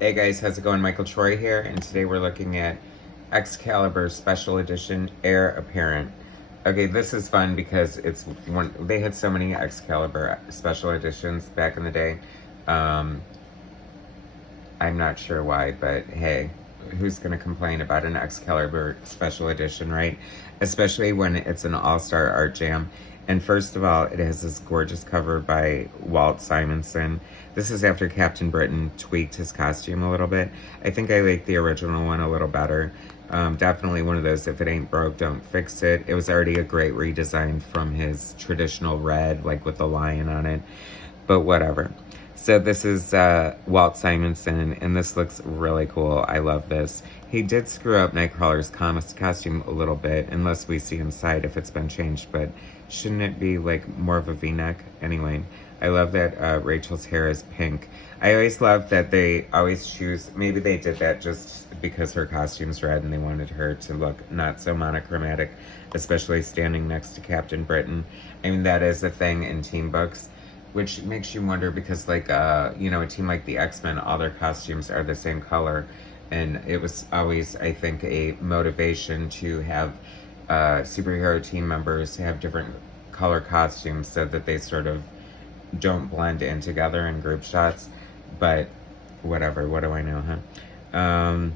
Hey guys, how's it going? Michael Troy here, and today we're looking at Excalibur Special Edition Heir Apparent. Okay, this is fun because it's one. They had so many Excalibur Special Editions back in the day. I'm not sure why, but hey, who's gonna complain about an Excalibur Special Edition, right? Especially when it's an all-star art jam. And first of all, it has this gorgeous cover by Walt SIMONSON. This is after Captain Britain tweaked his costume a little bit. I think I like the original one a little better. Definitely one of those, if it ain't broke, don't fix it. It was already a great redesign from his traditional red, like with the lion on it. But whatever. So this is Walt SIMONSON, and this looks really cool. I love this. He did screw up Nightcrawler's costume a little bit, unless we see inside if it's been changed, but shouldn't it be like more of a v-neck? Anyway, I love that Rachel's hair is pink. I always love that they always choose, maybe they did that just because her costume's red and they wanted her to look not so monochromatic, especially standing next to Captain Britain. I mean, that is a thing in team books, which makes you wonder because, like, you know, a team like the X-Men, all their costumes are the same color. And it was always, I think, a motivation to have superhero team members have different color costumes so that they sort of don't blend in together in group shots. But whatever, what do I know, huh?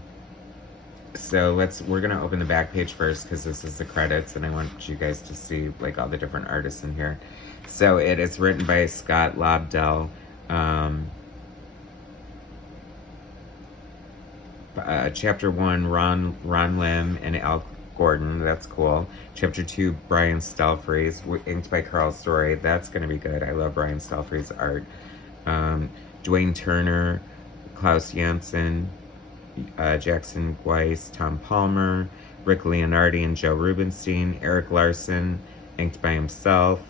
So we're gonna open the back page first because this is the credits and I want you guys to see like all the different artists in here. So it is written by Scott Lobdell. Chapter 1, Ron Lim and Al Gordon. That's cool. Chapter 2, Brian STELFREEZE, inked by Carl Story. That's going to be good. I love Brian STELFREEZE art. Dwayne Turner, Klaus Janson, Jackson Guice, Tom Palmer, Rick Leonardi and Joe Rubenstein, Erik Larsen, inked by himself,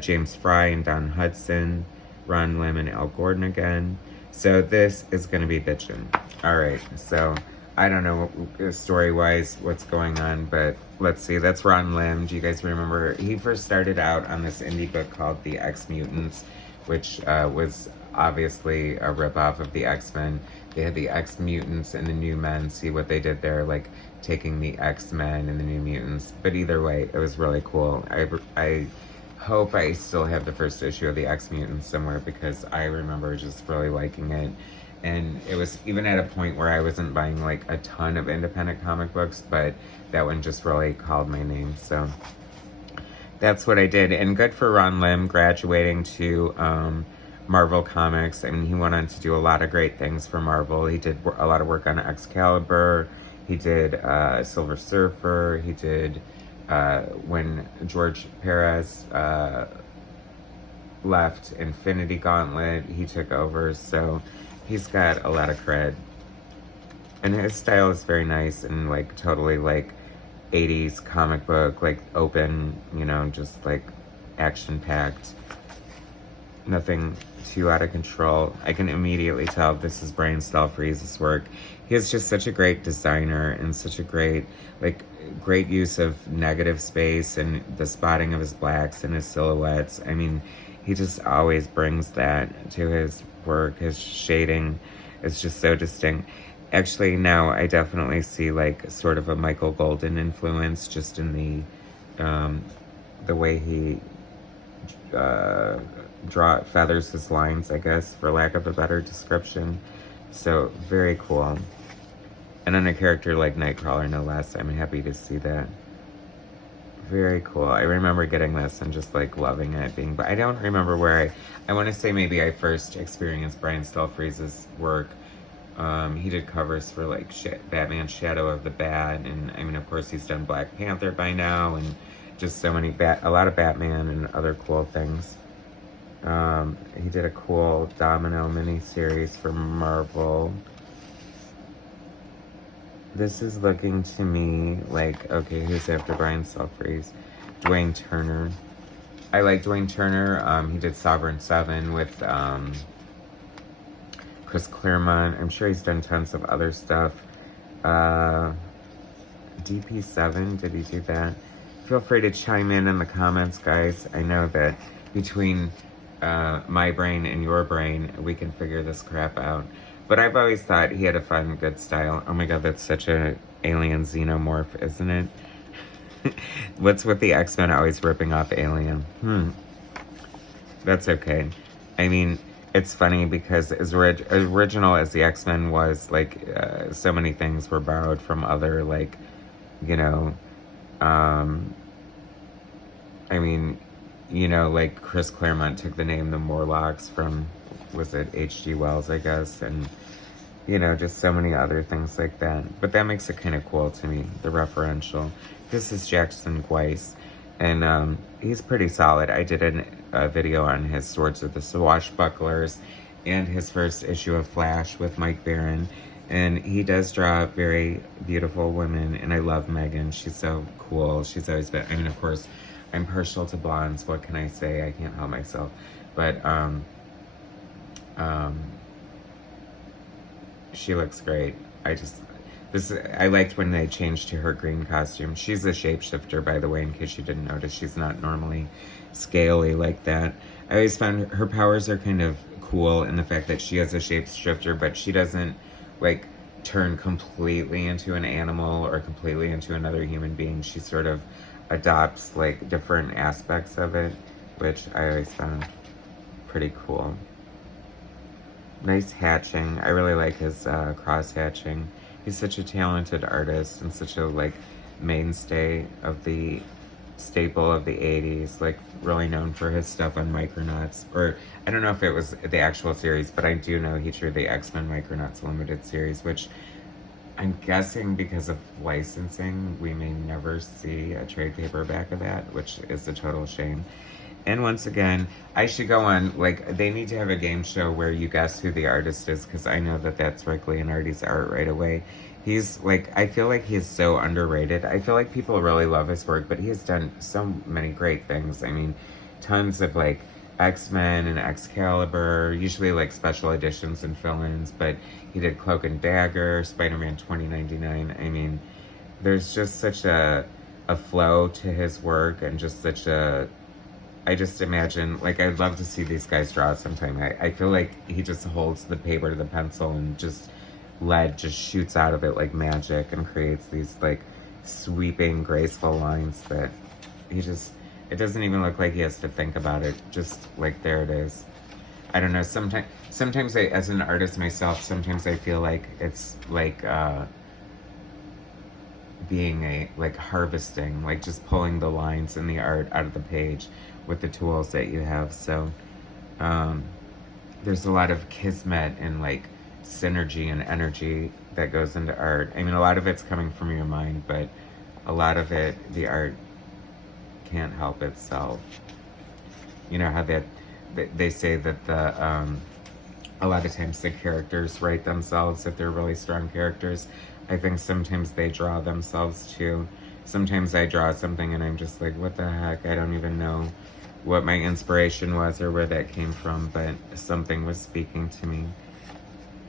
James Fry and Don Hudson, Ron Lim and Al Gordon again. So this is going to be bitchin'. Alright, so I don't know story-wise what's going on, but let's see. That's Ron Lim. Do you guys remember? He first started out on this indie book called The X-Mutants, which was obviously a ripoff of the X-Men. They had the X-Mutants and the New Men. See what they did there, like taking the X-Men and the New Mutants. But either way, it was really cool. I hope I still have the first issue of the X-Mutants somewhere because I remember just really liking it. And it was even at a point where I wasn't buying like a ton of independent comic books, but that one just really called my name. So that's what I did. And good for Ron Lim graduating to Marvel Comics. I mean, he went on to do a lot of great things for Marvel. He did a lot of work on Excalibur. He did Silver Surfer. He did when George Perez left Infinity Gauntlet, he took over. So he's got a lot of cred. And his style is very nice and like totally like 80s comic book, like open, you know, just like action-packed. Nothing too out of control. I can immediately tell this is Brian STELFREEZE's work. He is just such a great designer and such a great, like, great use of negative space and the spotting of his blacks and his silhouettes. I mean, he just always brings that to his work. His shading is just so distinct. Actually, now I definitely see like sort of a Michael Golden influence just in the way he feathers his lines, I guess, for lack of a better description. So very cool. And on a character like Nightcrawler, no less, I'm happy to see that. Very cool. I remember getting this and just like loving it but I don't remember where I want to say maybe I first experienced Brian STELFREEZE's work. He did covers for like Batman Shadow of the Bat, and I mean, of course, he's done Black Panther by now, and just so many a lot of Batman and other cool things. He did a cool Domino miniseries for Marvel. This is looking to me like, okay, who's after Brian STELFREEZE? Dwayne Turner. I like Dwayne Turner. He did Sovereign 7 with Chris Claremont. I'm sure he's done tons of other stuff. DP7, did he do that? Feel free to chime in the comments, guys. I know that between my brain and your brain, we can figure this crap out. But I've always thought he had a fun, good style. Oh my god, that's such a alien xenomorph, isn't it? What's with the X-Men always ripping off Alien? That's okay. I mean, it's funny because as original as the X-Men was, like, so many things were borrowed from other, like, you know, I mean, you know, like Chris Claremont took the name the Morlocks from, was it H.G. Wells, I guess, and, you know, just so many other things like that. But that makes it kind of cool to me, the referential. This is Jackson Guice, and he's pretty solid. I did a video on his Swords of the Swashbucklers and his first issue of Flash with Mike Baron. And he does draw very beautiful women, and I love Megan. She's so cool. She's always been, I mean, of course, I'm partial to blondes. What can I say? I can't help myself. But, she looks great. I liked when they changed to her green costume. She's a shapeshifter, by the way, in case you didn't notice. She's not normally scaly like that. I always found her powers are kind of cool in the fact that she is a shapeshifter, but she doesn't, like, turn completely into an animal or completely into another human being. She sort of adopts, like, different aspects of it, which I always found pretty cool. Nice hatching. I really like his cross hatching. He's such a talented artist and such a, like, mainstay of the staple of the 80s, like, really known for his stuff on Micronauts. Or, I don't know if it was the actual series, but I do know he drew the X-Men Micronauts Limited series, which I'm guessing because of licensing, we may never see a trade paperback of that, which is a total shame. And once again, I should go on, like, they need to have a game show where you guess who the artist is, because I know that that's Rick Leonardi's art right away. He's, like, I feel like he's so underrated. I feel like people really love his work, but he has done so many great things. I mean, tons of, like, X-Men and Excalibur, usually, like, special editions and fill-ins, but he did Cloak and Dagger, Spider-Man 2099. I mean, there's just such a flow to his work and just such a... I just imagine, like, I'd love to see these guys draw sometime. I feel like he just holds the paper to the pencil and just lead just shoots out of it like magic and creates these, like, sweeping, graceful lines that he just, it doesn't even look like he has to think about it. Just, like, there it is. I don't know, sometimes I, as an artist myself, sometimes I feel like it's like, being like harvesting, like just pulling the lines in the art out of the page with the tools that you have. So there's a lot of kismet and, like, synergy and energy that goes into art. I mean, a lot of it's coming from your mind, but a lot of it, the art can't help itself. You know how that they say that a lot of times the characters write themselves if they're really strong characters. I think sometimes they draw themselves too. Sometimes I draw something and I'm just like, what the heck? I don't even know what my inspiration was or where that came from, but something was speaking to me.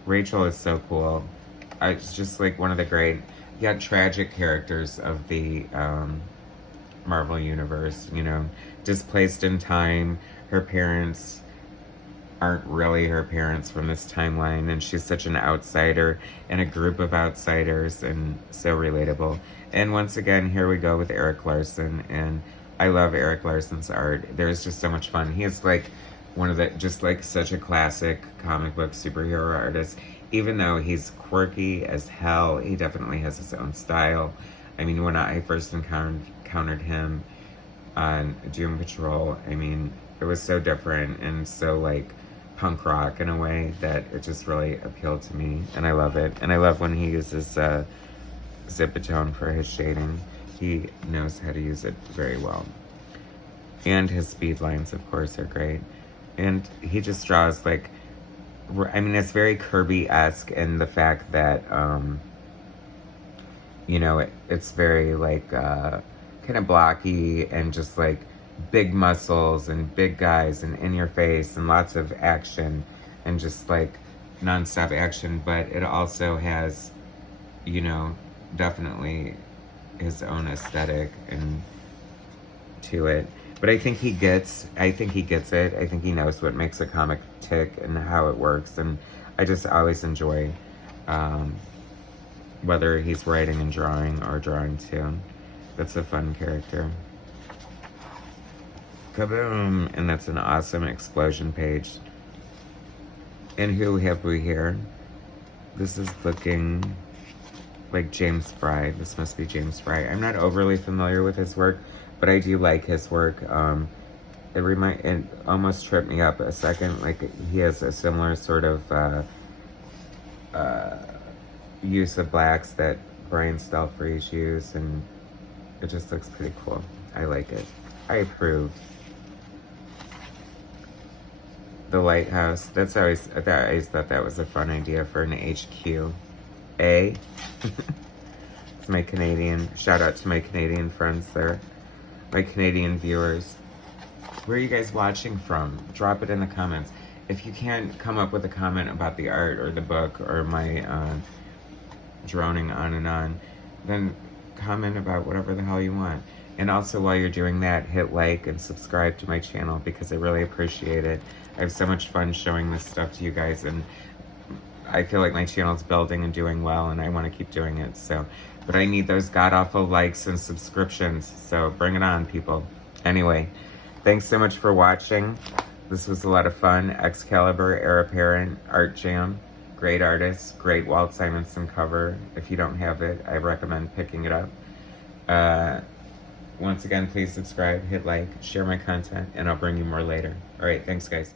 Rachel is so cool. It's just, like, one of the great, yet tragic characters of the Marvel Universe, you know. Displaced in time. Her parents aren't really her parents from this timeline, and she's such an outsider in a group of outsiders, and so relatable. And once again, here we go with Erik Larsen, and I love Erik Larsen's art. There's just so much fun. He is, like, one of the, just, like, such a classic comic book superhero artist. Even though he's quirky as hell, he definitely has his own style. I mean, when I first encountered him on Doom Patrol, I mean, it was so different and so, like, punk rock in a way that it just really appealed to me, and I love it. And I love when he uses Zipatone for his shading. He knows how to use it very well. And his speed lines, of course, are great. And he just draws, like, I mean, it's very Kirby-esque in the fact that, you know, it's very, like, kind of blocky and just, like, big muscles and big guys and in your face and lots of action and just, like, non-stop action. But it also has, you know, definitely his own aesthetic, and to it. But I think he gets it. I think he knows what makes a comic tick and how it works. And I just always enjoy whether he's writing and drawing or drawing too. That's a fun character. Kaboom! And that's an awesome explosion page. And who have we here? This is looking like James Fry. This must be James Fry. I'm not overly familiar with his work, but I do like his work. It almost tripped me up a second. Like, he has a similar sort of use of blacks that Brian STELFREEZE used, and it just looks pretty cool. I like it. I approve. The lighthouse. I always thought that was a fun idea for an HQ. It's my Canadian. Shout out to my Canadian friends there. My Canadian viewers. Where are you guys watching from? Drop it in the comments. If you can't come up with a comment about the art or the book or my droning on and on, then comment about whatever the hell you want. And also, while you're doing that, hit like and subscribe to my channel because I really appreciate it. I have so much fun showing this stuff to you guys, and I feel like my channel's building and doing well, and I want to keep doing it. So, but I need those god-awful likes and subscriptions, so bring it on, people. Anyway, thanks so much for watching. This was a lot of fun. Excalibur, Heir Apparent, Art Jam. Great artist, great Walt Simonson cover. If you don't have it, I recommend picking it up. Once again, please subscribe, hit like, share my content, and I'll bring you more later. All right, thanks, guys.